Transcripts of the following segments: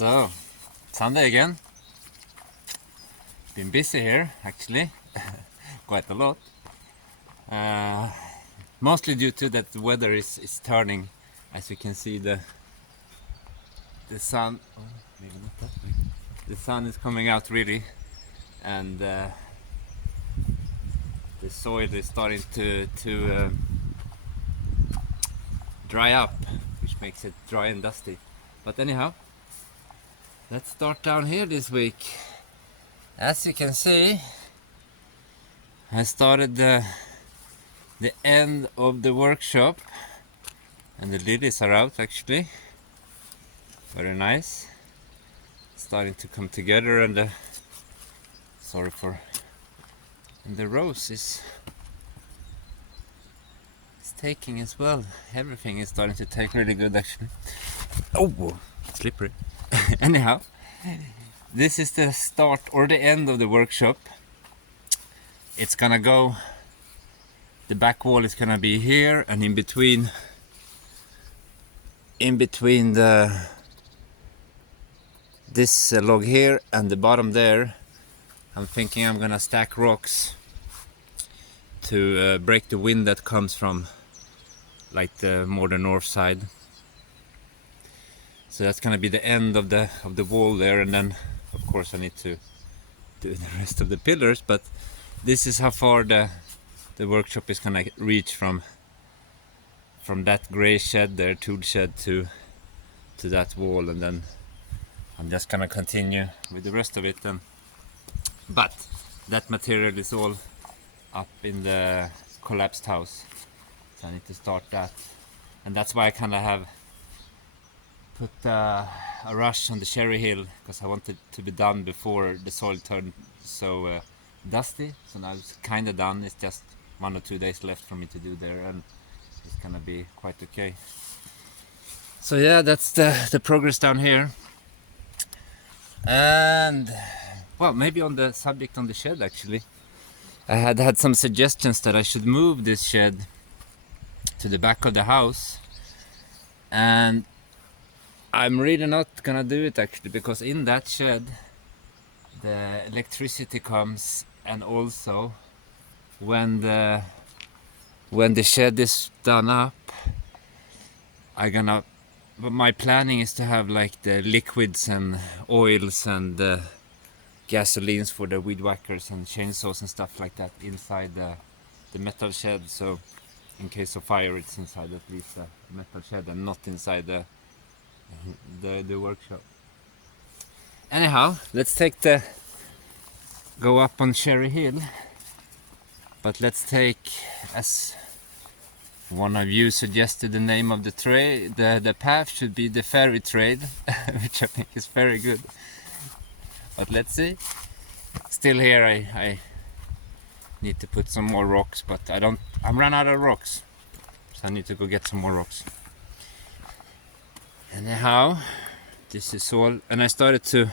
So, Sunday again. Been busy here, actually, quite a lot. Mostly due to that the weather is turning. As you can see, the sun. Oh, maybe not that way. The sun is coming out really, and the soil is starting to dry up, which makes it dry and dusty. But anyhow, let's start down here this week. As you can see, I started the end of the workshop, and the lilies are out actually. Very nice. Starting to come together, and the rose is taking as well. Everything is starting to take really good actually. Oh, slippery. Anyhow, this is the start or the end of the workshop. It's gonna go, the back wall is gonna be here, and in between this log here and the bottom there, I'm thinking I'm gonna stack rocks to break the wind that comes from like the north side. So that's gonna be the end of the wall there, and then of course I need to do the rest of the pillars. But this is how far the workshop is gonna reach from that gray shed there, tool shed, to that wall, and then I'm just gonna continue with the rest of it. But that material is all up in the collapsed house, so I need to start that, and that's why I kind of have put a rush on the cherry hill, because I wanted to be done before the soil turned so dusty. So now it's kind of done. It's just 1 or 2 days left for me to do there, and it's gonna be quite okay. So yeah, that's the progress down here. And well, maybe on the subject on the shed actually, I had some suggestions that I should move this shed to the back of the house, and I'm really not gonna do it actually, because in that shed the electricity comes, and also when the shed is done up, but my planning is to have like the liquids and oils and gasolines for the weed whackers and chainsaws and stuff like that inside the metal shed. So in case of fire, it's inside at least the metal shed and not inside the workshop. Anyhow, let's go up on Cherry Hill, but let's take, as one of you suggested, the name of the path should be the Ferry Trade, which I think is very good. But let's see. Still here, I need to put some more rocks, but I'm run out of rocks, so I need to go get some more rocks. Anyhow, this is all, and I started to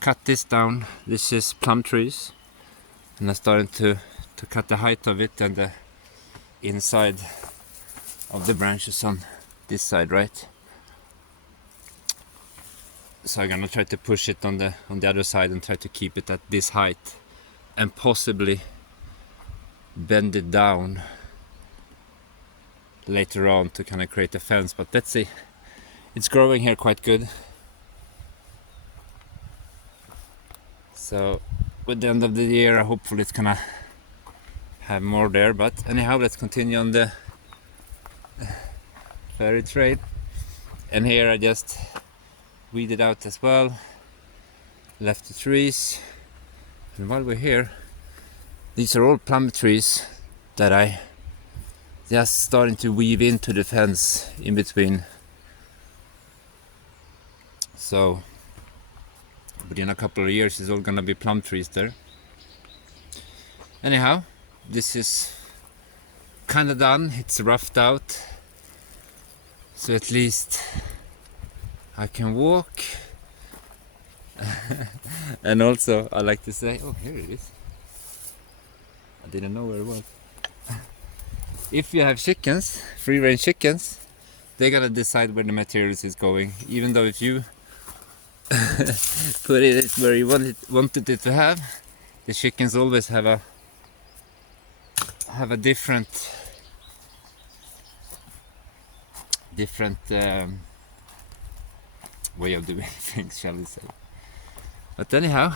cut this down. This is plum trees, and I started to cut the height of it and the inside of the branches on this side, right? So I'm gonna try to push it on the other side and try to keep it at this height, and possibly bend it down later on to kind of create a fence. But let's see. It's growing here quite good. So with the end of the year, hopefully it's gonna have more there. But anyhow, let's continue on the ferry trade. And here I just weeded out as well, left the trees. And while we're here, these are all plum trees that I just starting to weave into the fence in between. So within a couple of years it's all gonna be plum trees there. Anyhow, this is kinda done. It's roughed out, so at least I can walk. And also I like to say, oh, here it is. I didn't know where it was. If you have chickens, free range chickens, they're gonna decide where the materials is going. Even though if you put it where you wanted it to have. The chickens always have a different way of doing things, shall we say. But anyhow,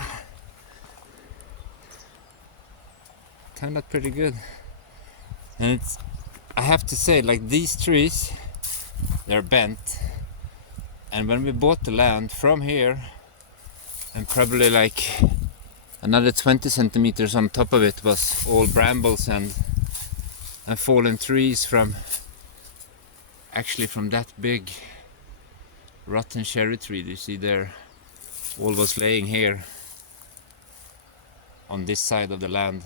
turned out pretty good. And I have to say, like, these trees, they're bent, and when we bought the land from here, and probably like another 20 centimeters on top of it was all brambles and fallen trees from that big rotten cherry tree you see there. All was laying here on this side of the land,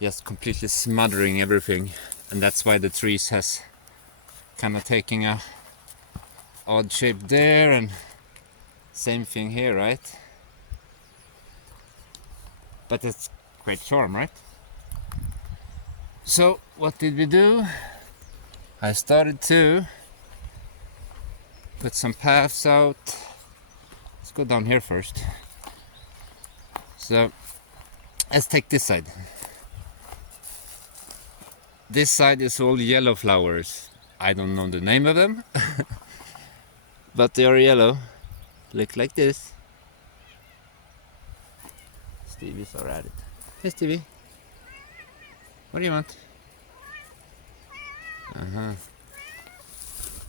just completely smothering everything, and that's why the trees has kind of taking a odd shape there, and same thing here, right? But it's great charm, right? So what did we do? I started to put some paths out. Let's go down here first. So let's take this side. This side is all yellow flowers. I don't know the name of them, but they are yellow. Look like this. Stevie's are at it. Hey Stevie, what do you want?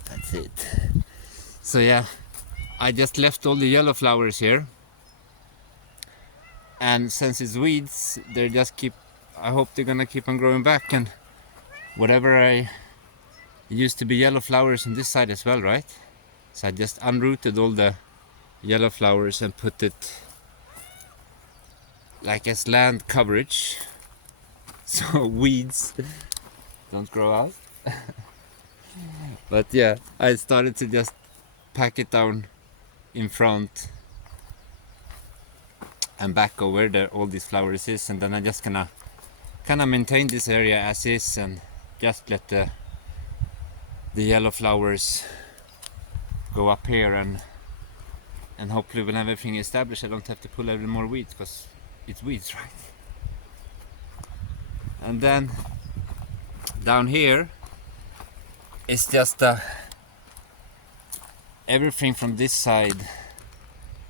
That's it. So yeah, I just left all the yellow flowers here, and since it's weeds, they just I hope they're gonna keep on growing back, and whatever it used to be yellow flowers on this side as well, right? So I just unrooted all the yellow flowers and put it like as land coverage, so weeds don't grow out. But yeah, I started to just pack it down in front and back over where all these flowers is, and then I just gonna kind of maintain this area as is and just let the yellow flowers go up here, and hopefully when everything is established I don't have to pull any more weeds, because it's weeds, right? And then down here it's just everything from this side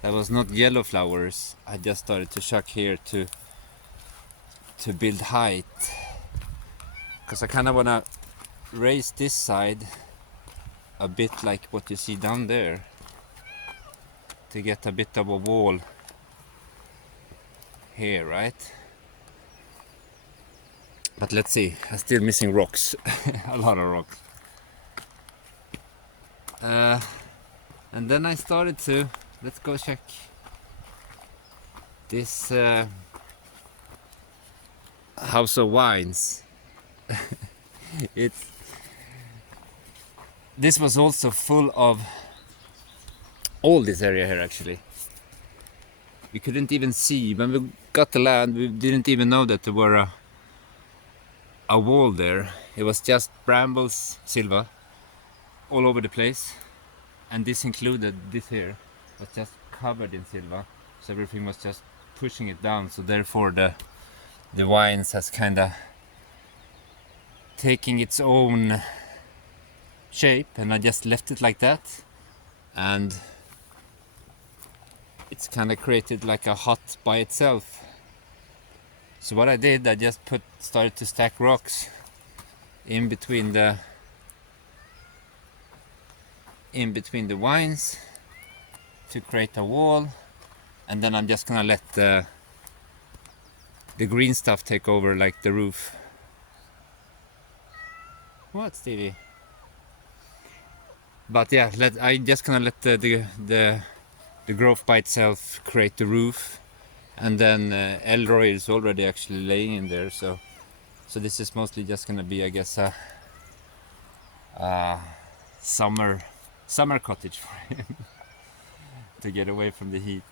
that was not yellow flowers. I just started to chuck here to build height, because I kind of want to raise this side a bit like what you see down there, to get a bit of a wall here, right? But let's see, I'm still missing rocks. A lot of rocks. And then I started to, let's go check this house of wines. This was also full of all this area here, actually. We couldn't even see, when we got the land, we didn't even know that there were a wall there. It was just brambles, silva, all over the place. And this included, this here was just covered in silva, so everything was just pushing it down. So therefore the vines has kind of taking its own shape, and I just left it like that, and it's kind of created like a hut by itself. So what I did, I just started to stack rocks in between the vines to create a wall, and then I'm just gonna let the green stuff take over, like the roof. What, Stevie? But yeah, I just gonna let the growth by itself create the roof, and then Elroy is already actually laying in there, so this is mostly just gonna be, I guess, a summer cottage for him to get away from the heat.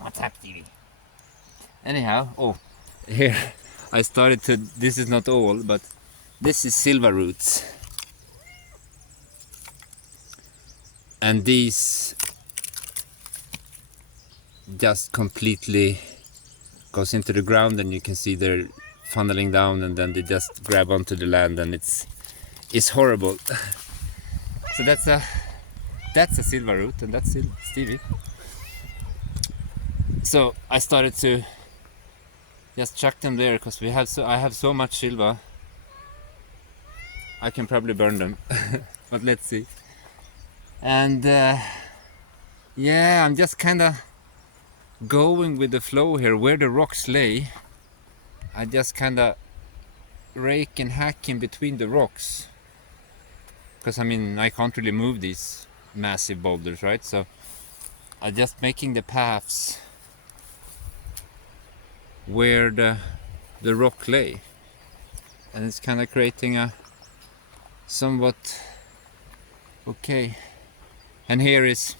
What's up, Stevie? Anyhow, oh, here I started to, this is not all, but this is silver roots. And these just completely goes into the ground, and you can see they're funneling down, and then they just grab onto the land, and it's horrible. So that's a silver root, and that's Stevie. So I started to just chuck them there because I have so much silva. I can probably burn them, but let's see. And yeah, I'm just kind of going with the flow here. Where the rocks lay, I just kind of rake and hack in between the rocks, because I mean I can't really move these massive boulders, right? So I'm just making the paths where the rock lay, and it's kind of creating a somewhat okay. And here is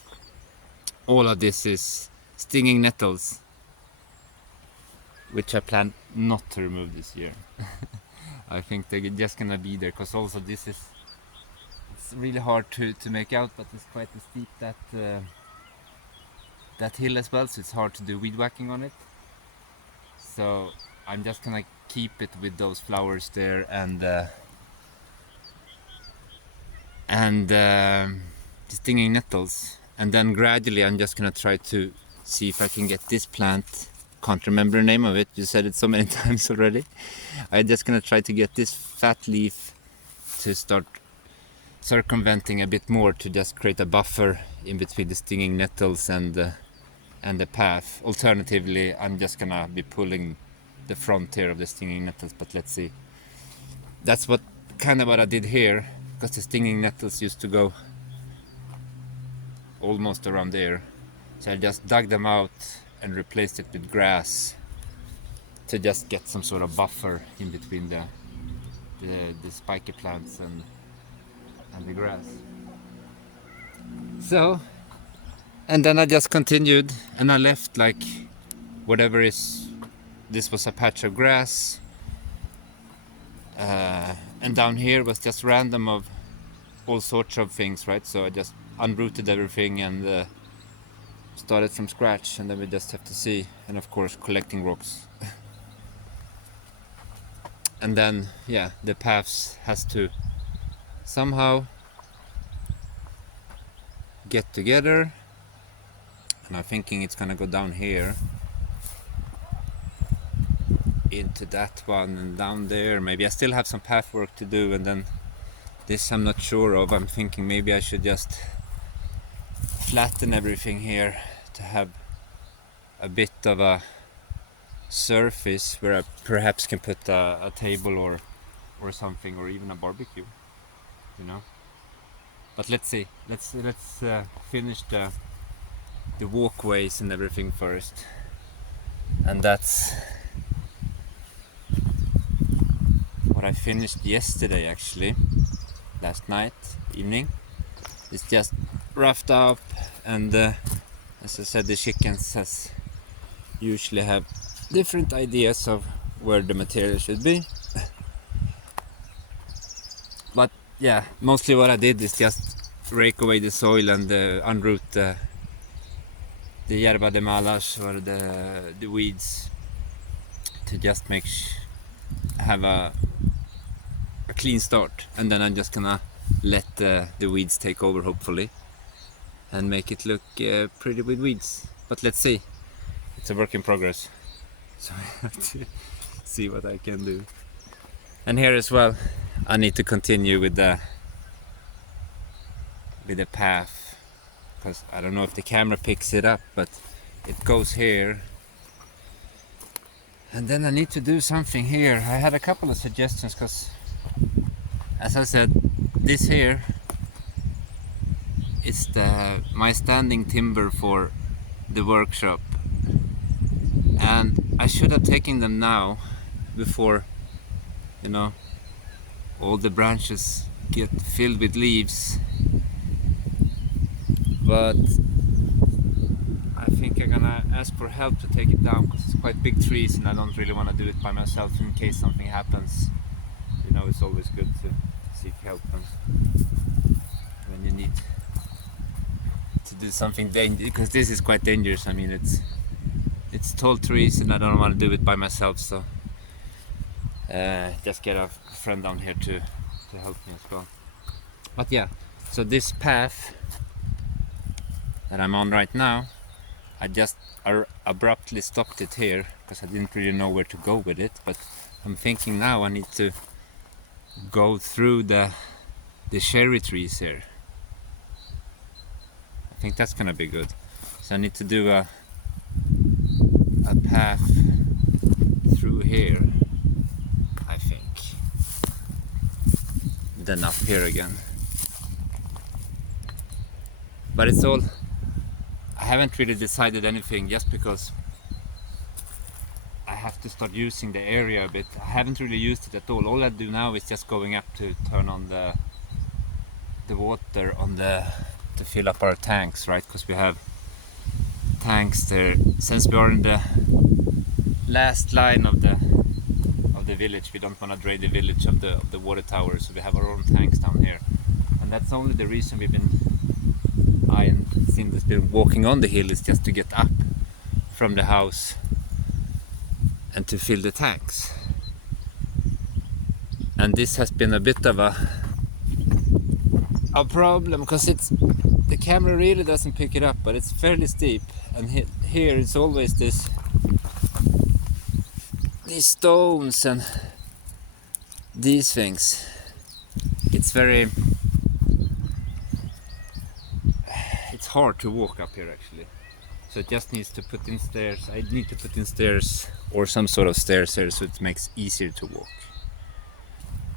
all of this is stinging nettles, which I plan not to remove this year. I think they're just gonna be there, because also this is, it's really hard to make out, but it's quite a steep that hill as well, so it's hard to do weed whacking on it. So I'm just gonna keep it with those flowers there and the stinging nettles, and then gradually I'm just gonna try to see if I can get this plant. Can't remember the name of it, you said it so many times already. I'm just gonna try to get this fat leaf to start circumventing a bit more, to just create a buffer in between the stinging nettles and the path. Alternatively, I'm just gonna be pulling the front here of the stinging nettles, but let's see. That's what I did here, because the stinging nettles used to go almost around there. So I just dug them out and replaced it with grass to just get some sort of buffer in between the spiky plants and the grass. So, and then I just continued, and I left like whatever is, this was a patch of grass, and down here was just random of all sorts of things, right? So I just unrooted everything and started from scratch, and then we just have to see, and of course collecting rocks. And then yeah, the paths has to somehow get together, and I'm thinking it's gonna go down here into that one and down there. Maybe I still have some path work to do, and then this I'm not sure of. I'm thinking maybe I should just flatten everything here to have a bit of a surface where I perhaps can put a table or something, or even a barbecue, you know. But let's see. Let's finish the walkways and everything first, and that's what I finished yesterday, actually, last night evening. It's just roughed up, and as I said, the chickens usually have different ideas of where the material should be. But yeah, mostly what I did is just rake away the soil and unroot the yerba de malas, or the weeds, to just have a clean start. And then I'm just gonna let the weeds take over, hopefully, and make it look pretty with weeds. But let's see, it's a work in progress, so I have to see what I can do. And here as well, I need to continue with the path, because I don't know if the camera picks it up, but it goes here, and then I need to do something here. I had a couple of suggestions, because as I said, this here is my standing timber for the workshop, and I should have taken them now, before, you know, all the branches get filled with leaves. But I think I'm gonna ask for help to take it down, because it's quite big trees, and I don't really want to do it by myself in case something happens. You know, it's always good to seek help when you need do something dangerous, because this is quite dangerous. I mean, it's tall trees and I don't want to do it by myself, so just get a friend down here to help me as well. But yeah, so this path that I'm on right now, I just abruptly stopped it here because I didn't really know where to go with it, but I'm thinking now I need to go through the cherry trees here. I think that's gonna be good. So I need to do a path through here, I think, then up here again. But it's all, I haven't really decided anything, just because I have to start using the area a bit. I haven't really used it at all. All I do now is just going up to turn on the water on to fill up our tanks, right? Because we have tanks there. Since we are in the last line of the village, we don't want to drain the village of the water tower, so we have our own tanks down here. And that's only the reason I and Cindy has been walking on the hill, is just to get up from the house and to fill the tanks. And this has been a bit of a problem, because the camera really doesn't pick it up, but it's fairly steep, and here it's always these stones and these things. It's hard to walk up here actually, so it just needs to put in stairs. I need to put in stairs or some sort of stairs here, so it makes easier to walk.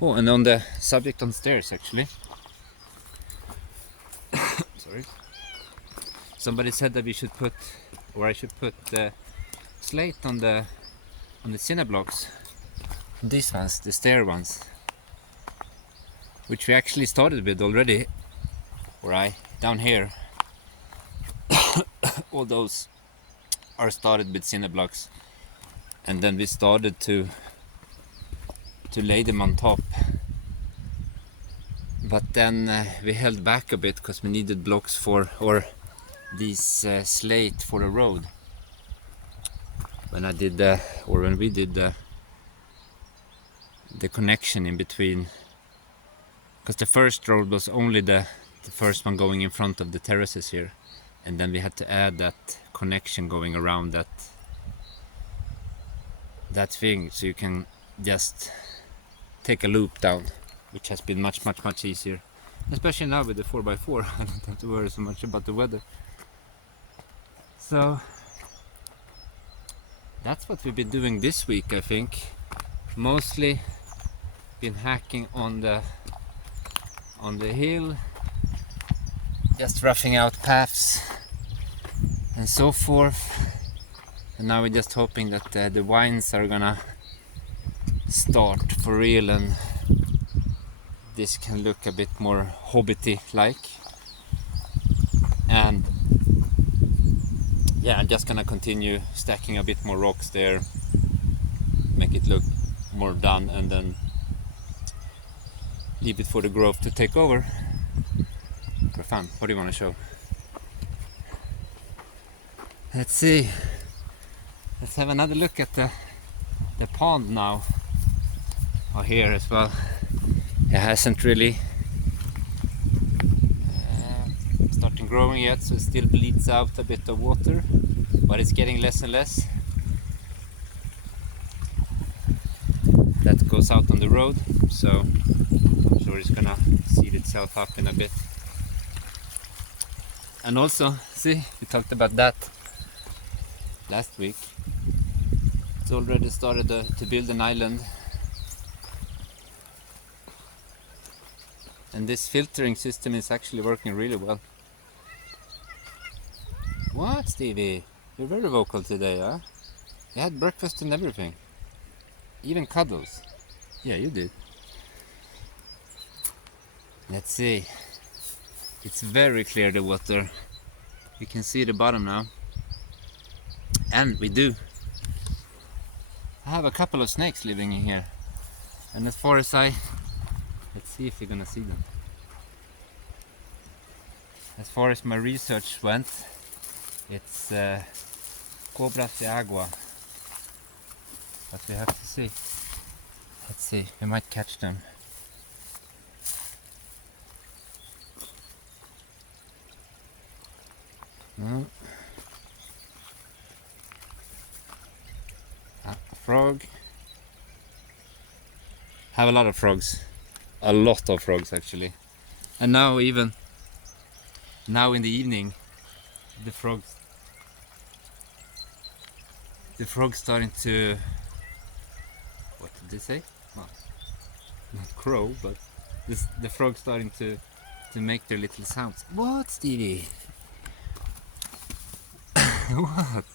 Oh, and on the subject on stairs, actually, sorry, somebody said that we should put, or I should put the slate on the cinder blocks, these ones, the stair ones, which we actually started with already, down here. All those are started with cinder blocks, and then we started to lay them on top, but then we held back a bit because we needed blocks or these slate for the road. When we did the connection in between, because the first road was only the first one going in front of the terraces here, and then we had to add that connection going around that thing, so you can just take a loop down, which has been much easier, especially now with the 4x4. I don't have to worry so much about the weather. So that's what we've been doing this week, I think. Mostly been hacking on the hill, just roughing out paths and so forth. And now we're just hoping that the vines are gonna start for real, and this can look a bit more hobbity like. And yeah, I'm just gonna continue stacking a bit more rocks there, make it look more done, and then leave it for the growth to take over for fun. What do you want to show? Let's see. Let's have another look at the pond now. Oh, here as well. It hasn't really started growing yet, so it still bleeds out a bit of water, but it's getting less and less. That goes out on the road, so I'm sure it's gonna seed itself up in a bit. And also, see, we talked about that last week. It's already started to build an island, and this filtering system is actually working really well. What, Stevie? You're very vocal today, huh? You had breakfast and everything, even cuddles. Yeah, you did. Let's see. It's very clear, the water. You can see the bottom now. And we do. I have a couple of snakes living in here. And as far as let's see if you're gonna see them. as far as my research went, it's cobras de agua, but we have to see. Let's see, we might catch them. No. A frog. Have a lot of frogs. A lot of frogs actually. And now even now in the evening the frogs starting to, what did they say? Well, not crow, but the frogs starting to make their little sounds. What, Stevie? What?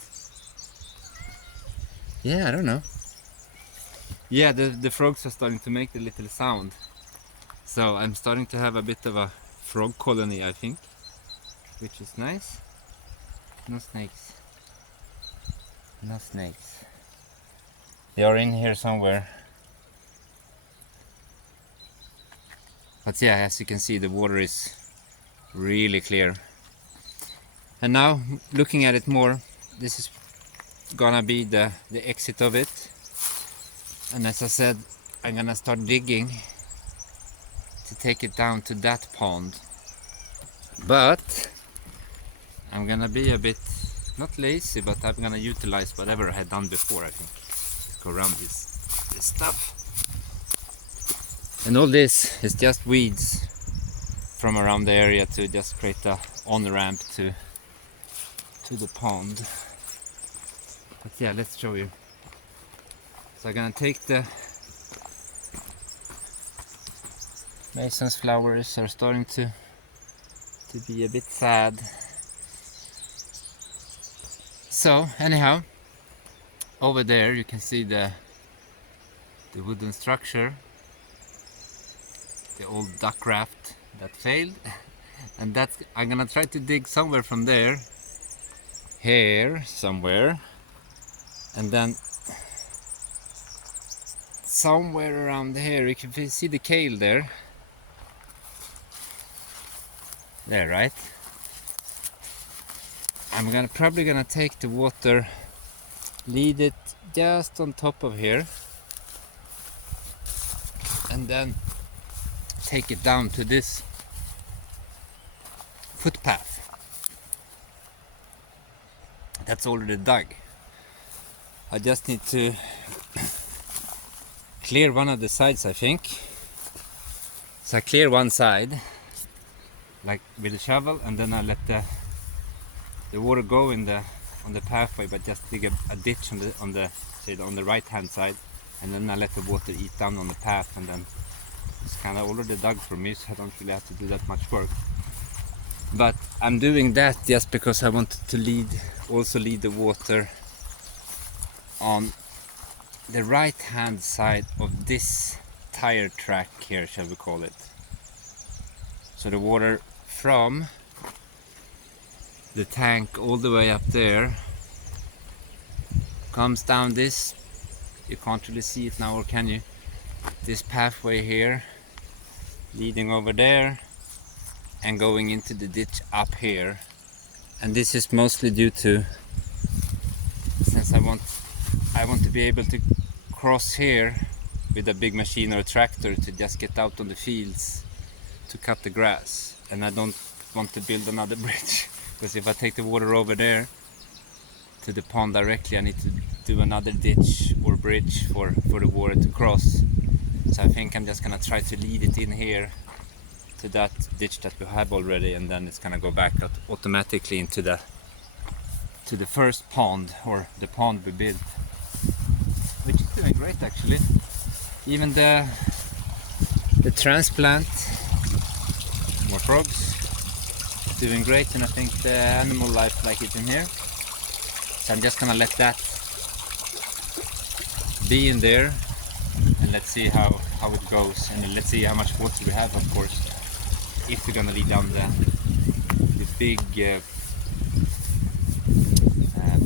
Yeah, I don't know. Yeah, the frogs are starting to make the little sound. So I'm starting to have a bit of a frog colony, I think, which is nice. No snakes. No snakes. They are in here somewhere. But yeah, as you can see, the water is really clear. And now, looking at it more, this is gonna be the exit of it. And as I said, I'm gonna start digging to take it down to that pond. But I'm gonna be a bit, not lazy, but I'm gonna utilize whatever I had done before, I think. Let's go around this stuff. And all this is just weeds from around the area to just create a on-ramp to the pond. But yeah, let's show you. So I'm gonna take the Mason's flowers are starting to be a bit sad. So anyhow, over there you can see the wooden structure, the old duck raft that failed, and that's, I'm gonna try to dig somewhere from there, here somewhere, and then somewhere around here. You can see the kale there, right? I'm probably gonna take the water, lead it just on top of here, and then take it down to this footpath that's already dug. I just need to clear one of the sides, I think. So I clear one side, like with a shovel, and then I let the water go on the pathway, but just dig a ditch on the right hand side, and then I let the water eat down on the path, and then it's kind of already dug for me, so I don't really have to do that much work. But I'm doing that just because I wanted to also lead the water on the right hand side of this tire track here, shall we call it. So the water from the tank all the way up there comes down this, you can't really see it now, or can you? This pathway here, leading over there and going into the ditch up here. And this is mostly due to, since I want to be able to cross here with a big machine or a tractor to just get out on the fields to cut the grass, and I don't want to build another bridge, because if I take the water over there to the pond directly, I need to do another ditch or bridge for the water to cross. So I think I'm just gonna try to lead it in here to that ditch that we have already, and then it's gonna go back automatically into the first pond, or the pond we built, which is doing great actually. Even the transplant, more frogs, doing great, and I think the animal life like it in here. So I'm just gonna let that be in there, and let's see how it goes, and then let's see how much water we have, of course, if we're gonna lead down the big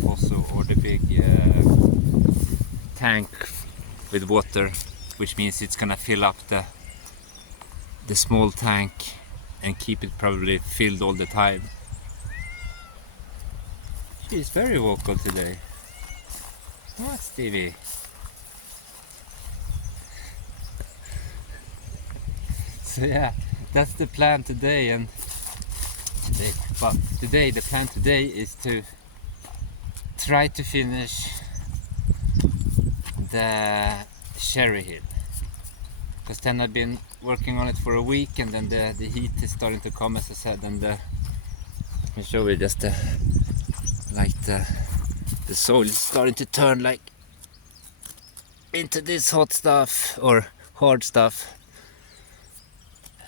fossil, or the big tank with water, which means it's gonna fill up the small tank and keep it probably filled all the time. She's very vocal today. What, Stevie? So yeah, that's the plan today. And today the plan today is to try to finish the Cherry Hill, because then I've been working on it for a week, and then the heat is starting to come, as I said. And let me show you just the soil is starting to turn like into this hot stuff or hard stuff,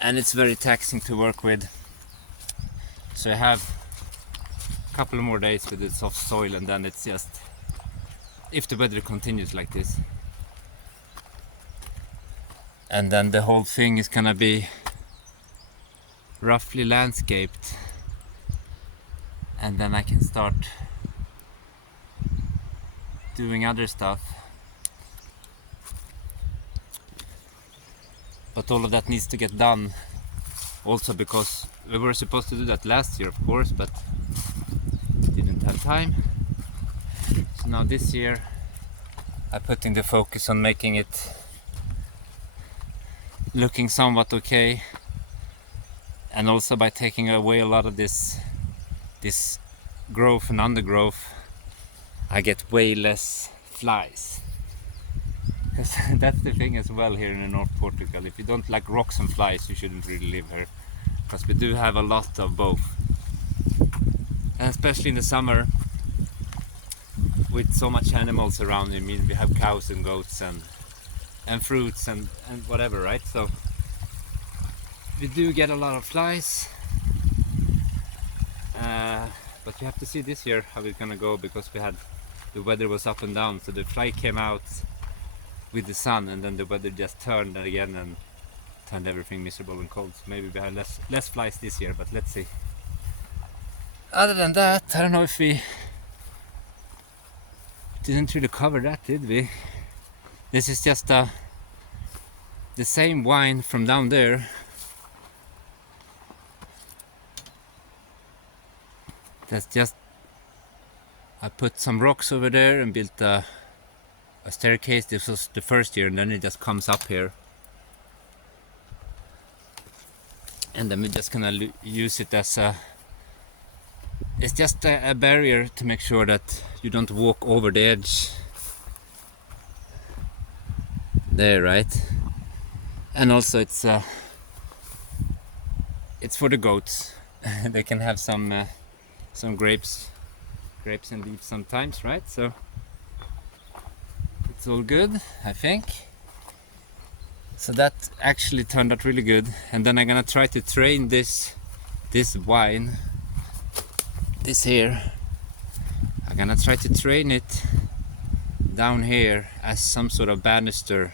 and it's very taxing to work with. So I have a couple of more days with the soft soil, and then it's just, if the weather continues like this, and then the whole thing is gonna be roughly landscaped, and then I can start doing other stuff. But all of that needs to get done also, because we were supposed to do that last year, of course, but didn't have time. So now this year I'm putting the focus on making it looking somewhat okay, and also by taking away a lot of this growth and undergrowth, I get way less flies. Because that's the thing as well here in the North Portugal. If you don't like rocks and flies, you shouldn't really live here, because we do have a lot of both, and especially in the summer with so much animals around. I mean, we have cows and goats and fruits and whatever, right? So we do get a lot of flies, but you have to see this year how it's gonna go, because the weather was up and down. So the fly came out with the sun, and then the weather just turned again and turned everything miserable and cold. So maybe we have less flies this year, but let's see. Other than that, I don't know if we didn't really cover that, did we? This is just the same wine from down there. That's just, I put some rocks over there and built a staircase. This was the first year, and then it just comes up here. And then we're just gonna use it as it's just a barrier to make sure that you don't walk over the edge. There, right? And also it's for the goats. They can have some grapes and leaves sometimes, right? So it's all good, I think. So that actually turned out really good. And then I'm gonna try to train this wine, this here. I'm gonna try to train it down here as some sort of banister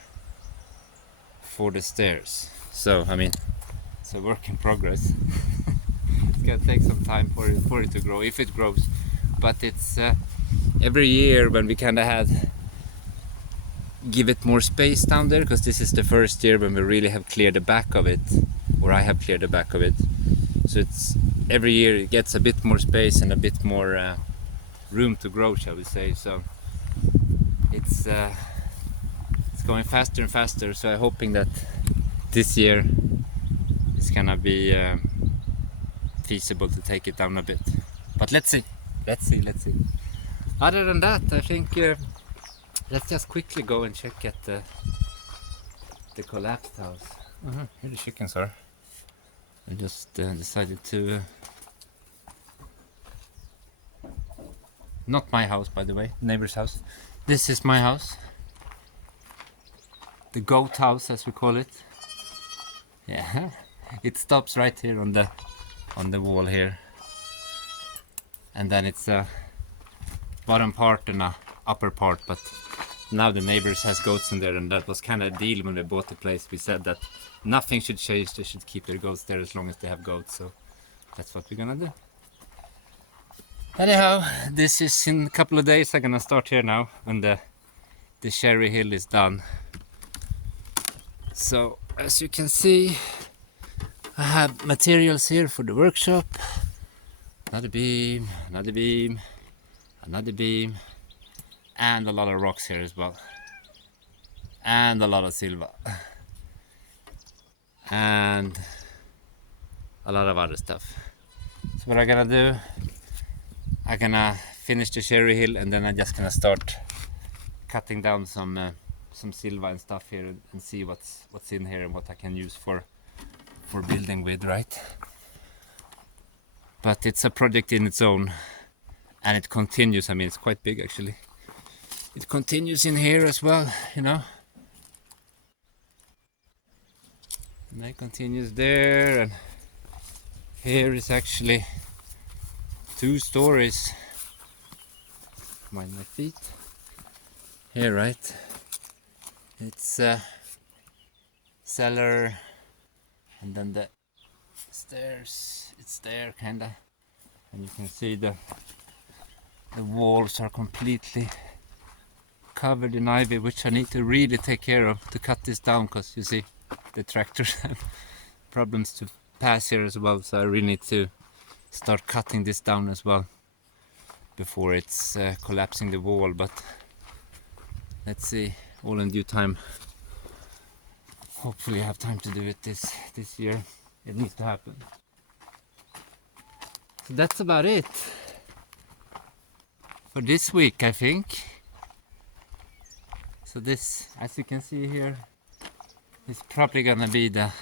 for the stairs. So I mean, it's a work in progress. It's gonna take some time for it to grow, if it grows. But it's every year when we kind of had give it more space down there, because this is the first year when we really have cleared the back of it, or I have cleared the back of it. So it's every year it gets a bit more space and a bit more room to grow, shall we say. So it's going faster and faster. So I'm hoping that this year it's gonna be feasible to take it down a bit. But let's see. Other than that, I think let's just quickly go and check at the collapsed house. Here the chickens are. I just decided to... Not my house, by the way, neighbor's house. This is my house. The goat house, as we call it. Yeah, it stops right here on the wall here. And then it's a bottom part and a upper part, but now the neighbors has goats in there, and that was kind of a deal when they bought the place. We said that nothing should change, they should keep their goats there as long as they have goats, so that's what we're gonna do. Anyhow, this is in a couple of days. I'm gonna start here now when the Cherry Hill is done. So as you can see, I have materials here for the workshop. Another beam, another beam, another beam, and a lot of rocks here as well, and a lot of silver, and a lot of other stuff. So what I'm gonna do, I'm gonna finish the cherry hill, and then I'm just gonna start cutting down some silver and stuff here, and see what's in here and what I can use for building with, right? But it's a project in its own, and it continues. I mean, it's quite big actually. It continues in here as well, you know. And it continues there, and here is actually 2 stories. Mind my feet. Here, right? It's a cellar, and then the stairs. It's there, kinda, and you can see the walls are completely covered in ivy, which I need to really take care of to cut this down, because you see the tractors have problems to pass here as well, so I really need to start cutting this down as well before it's collapsing the wall. But let's see, all in due time. Hopefully I have time to do it this year. It needs to happen. So that's about it for this week, I think. So this, as you can see here, is probably gonna be the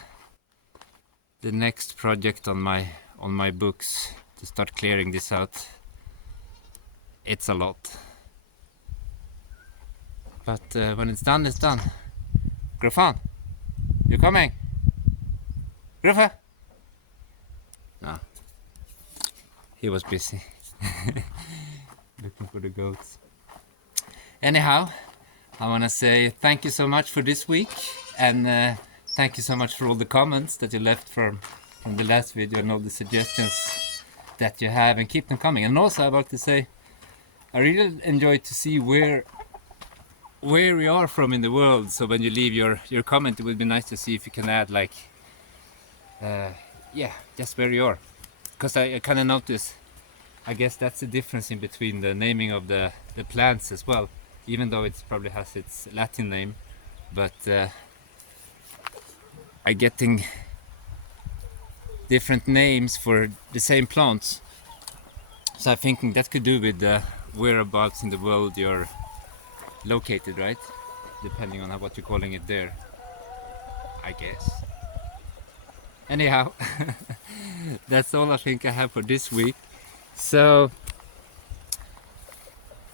next project on my books, to start clearing this out. It's a lot, but when it's done, it's done. Griffon, you coming? Griffon? No, he was busy looking for the goats. Anyhow, I want to say thank you so much for this week, and thank you so much for all the comments that you left from the last video, and all the suggestions that you have, and keep them coming. And also I want to say I really enjoy to see where we are from in the world. So when you leave your comment, it would be nice to see if you can add, like, yeah, just where you are, because I kind of notice, I guess that's the difference in between the naming of the plants as well, even though it probably has its Latin name, but I'm getting different names for the same plants. So I'm thinking that could do with the whereabouts in the world you're located, right? Depending on what you're calling it there, I guess. Anyhow, that's all I think I have for this week. So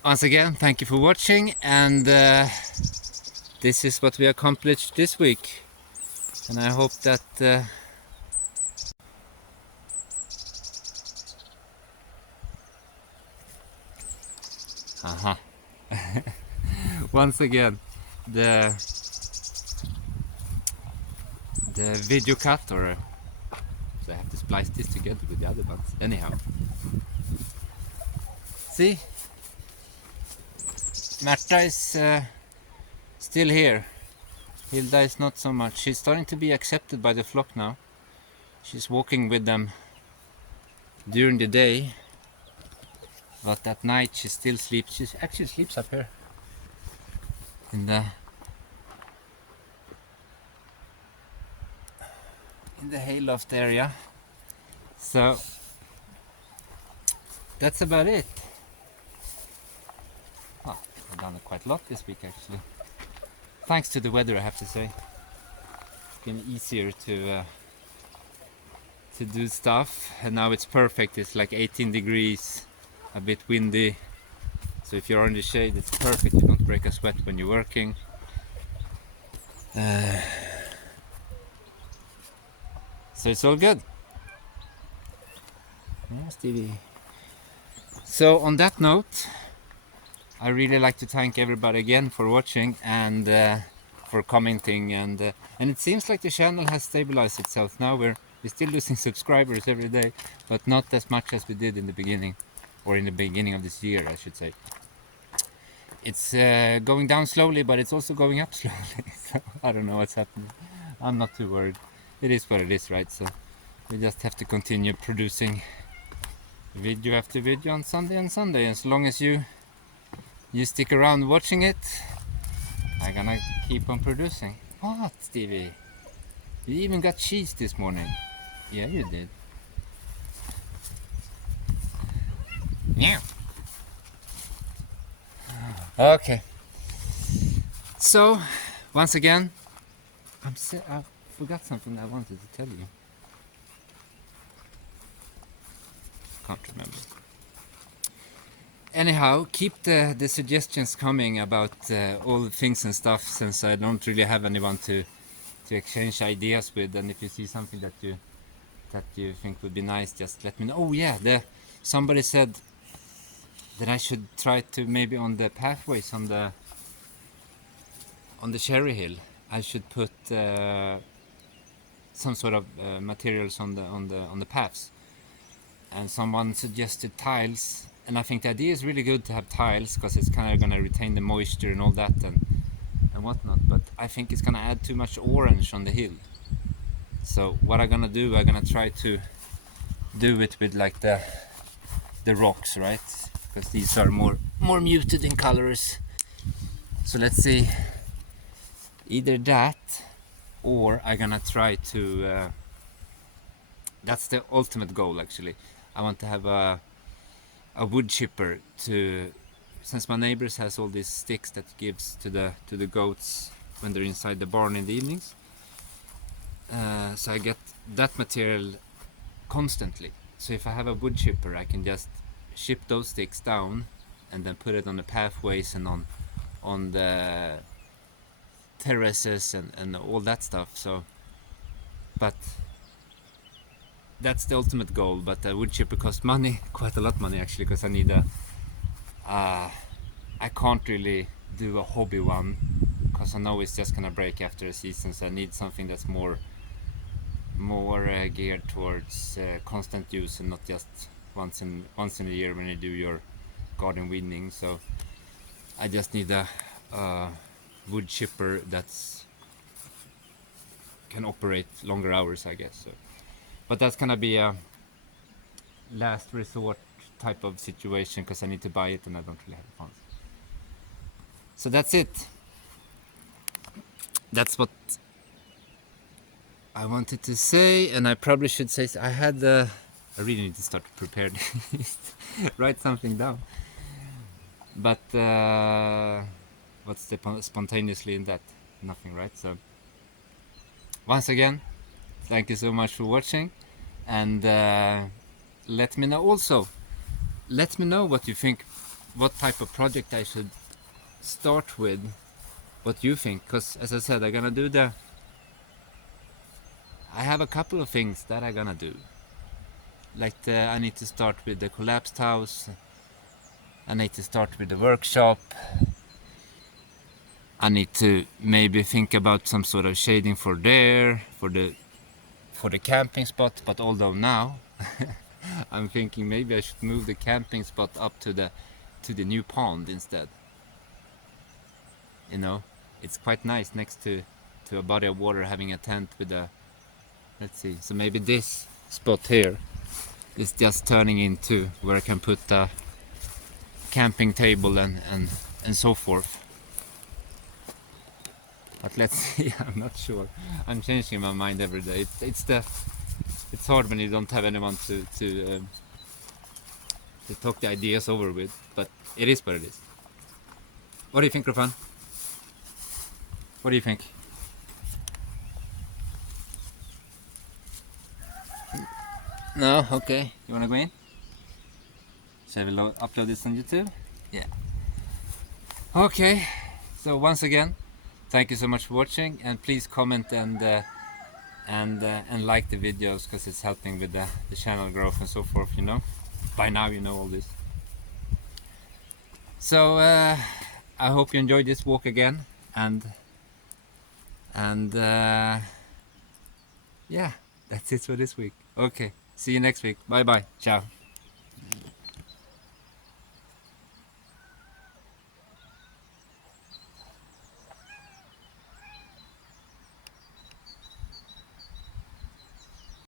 once again, thank you for watching, and this is what we accomplished this week, and I hope that once again, the video cut, or so I have to splice this together with the other ones. Anyhow, see, Märta is still here. Hilda is not so much. She's starting to be accepted by the flock now. She's walking with them during the day, but at night she still sleeps. She actually sleeps up here in the hayloft area. So that's about it. Oh, I've done quite a lot this week actually. Thanks to the weather, I have to say. It's been easier to do stuff, and now it's perfect. It's like 18 degrees, a bit windy. So if you're in the shade, it's perfect. You don't break a sweat when you're working. So it's all good. Yeah, Stevie. So on that note, I really like to thank everybody again for watching, and for commenting, and it seems like the channel has stabilized itself now. We're still losing subscribers every day, but not as much as we did in the beginning, or in the beginning of this year, I should say. It's going down slowly, but it's also going up slowly. So I don't know what's happening. I'm not too worried. It is what it is, right? So we just have to continue producing video after video on Sunday and Sunday. As long as you stick around watching it, I'm gonna keep on producing. What, Stevie? You even got cheese this morning? Yeah, you did. Yeah. Okay. So, once again, I forgot something I wanted to tell you. Can't remember. Anyhow, keep the suggestions coming about all the things and stuff, since I don't really have anyone to exchange ideas with. And if you see something that you think would be nice, just let me know. Oh yeah, somebody said that I should try to, maybe on the pathways on the Cherry Hill, I should put some sort of materials on the paths. And someone suggested tiles, and I think the idea is really good to have tiles, because it's kind of going to retain the moisture and all that and whatnot. But I think it's going to add too much orange on the hill. So what I'm going to do, I'm going to try to do it with like the rocks, right? Because these are more muted in colors. So let's see, either that, or I'm gonna try to that's the ultimate goal actually. I want to have a wood chipper to, since my neighbors has all these sticks that gives to the goats when they're inside the barn in the evenings. So I get that material constantly. So if I have a wood chipper, I can just ship those sticks down and then put it on the pathways and on the terraces and all that stuff. So, but that's the ultimate goal. But the wood chipper costs money, quite a lot of money actually, because I need I can't really do a hobby one, because I know it's just gonna break after a season. So I need something that's more geared towards constant use, and not just once in a year when you do your garden weeding. So I just need a wood chipper that's can operate longer hours, I guess. So, but that's gonna be a last resort type of situation, because I need to buy it and I don't really have the funds. So that's it. That's what I wanted to say, and I probably should say, I really need to start to prepare this, write something down. But what's the spontaneously in that? Nothing, right? So once again, thank you so much for watching, and let me know what you think, what type of project I should start with, what you think, because as I said, I'm gonna do I have a couple of things that I'm gonna do, like I need to start with the collapsed house, I need to start with the workshop, I need to maybe think about some sort of shading for the camping spot. But although now I'm thinking maybe I should move the camping spot up to the new pond instead. You know, it's quite nice next to a body of water, having a tent with a, let's see, so maybe this spot here is just turning into where I can put a camping table and so forth. But let's see, I'm not sure. I'm changing my mind every day. It's hard when you don't have anyone to talk the ideas over with, but it is what it is. What do you think, Rofan? What do you think? No? Okay. You wanna go in? Shall we upload this on YouTube? Yeah. Okay. So once again, thank you so much for watching, and please comment and like the videos, because it's helping with the channel growth and so forth, you know. By now you know all this. So I hope you enjoyed this walk again, and yeah, that's it for this week. Okay, see you next week. Bye bye. Ciao.